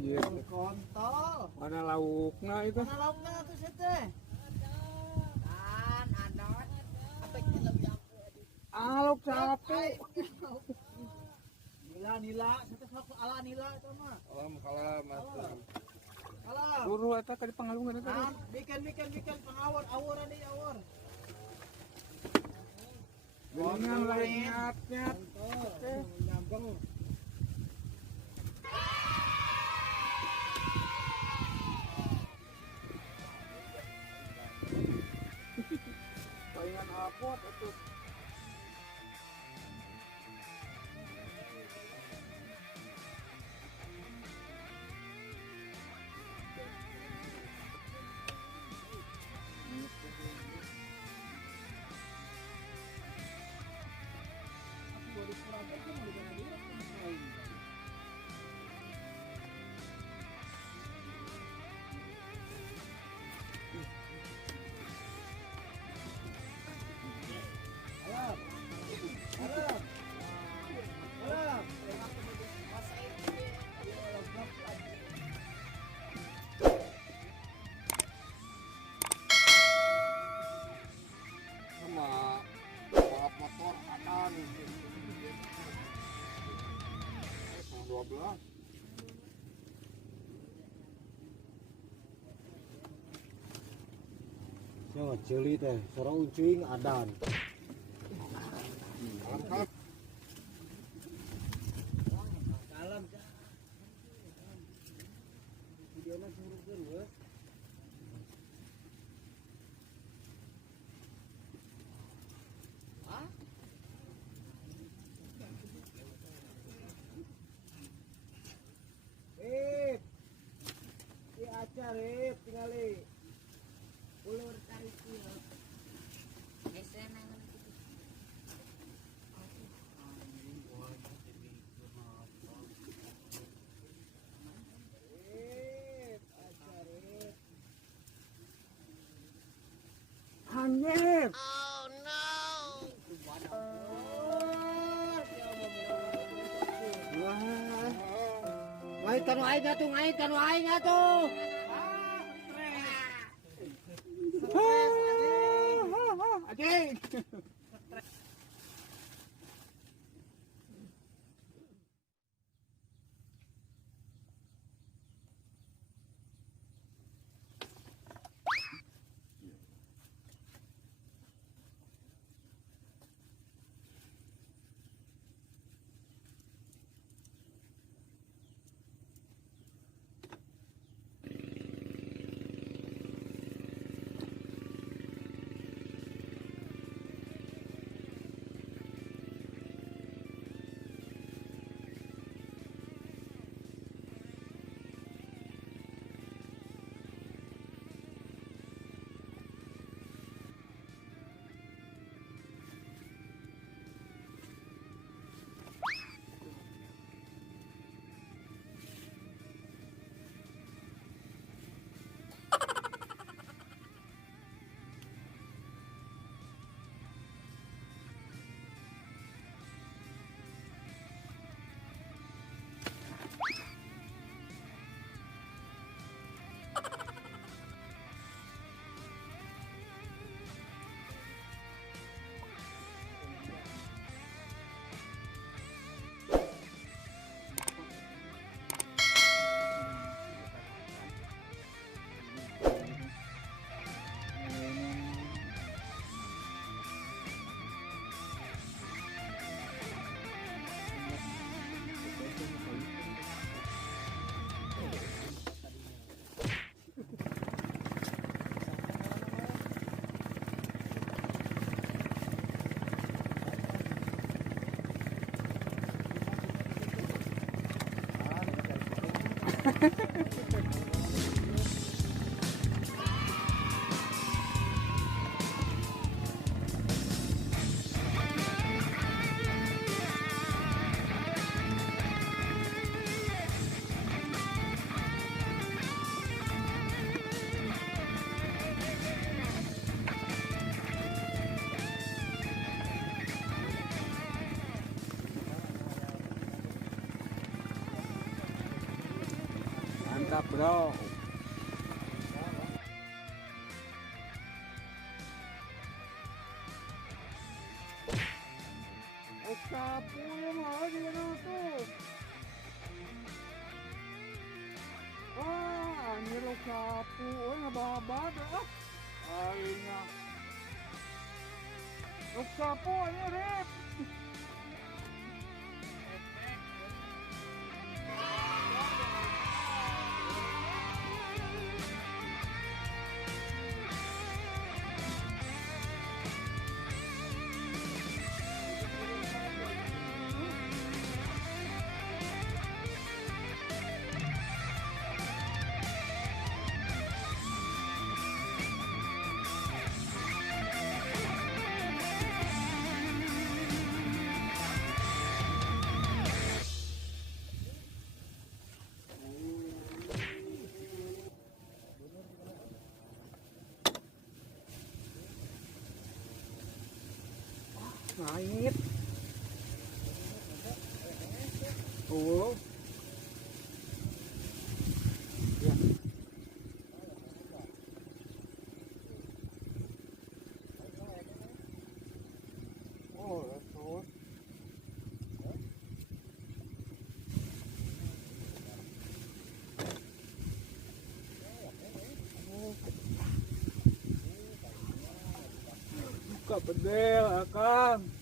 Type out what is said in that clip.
anjir. Kontol. Mana lauknya itu? Mana lauknya tuh teh? Kan anak Lauk sapi. Nila, satu sok ala nila itu mah. Kalah mas. Kalah. Suruh eta ka di pangalungan eta. Bikin pengawur, awur ada awur. Dengan lain nyat. Oke, nyambung. Palingan apot atuh. Sama balap motor kanan. 12. Yo, jeli teh, sorong ucuing adan. Lengkap. Dalam. Videonya suruh dulu. Rip, tinggali. Ulur tarik ya. Anjir. Oh no. Ngait kanu aing atuh. Anjing. Bro. O sapo yan ha, di ba na ito? Nilo sapo. Uy, nababad. Ay nga. O sapo, ano rep? Ngait. Oo. Oh, that's all. Buka bedel, Akang.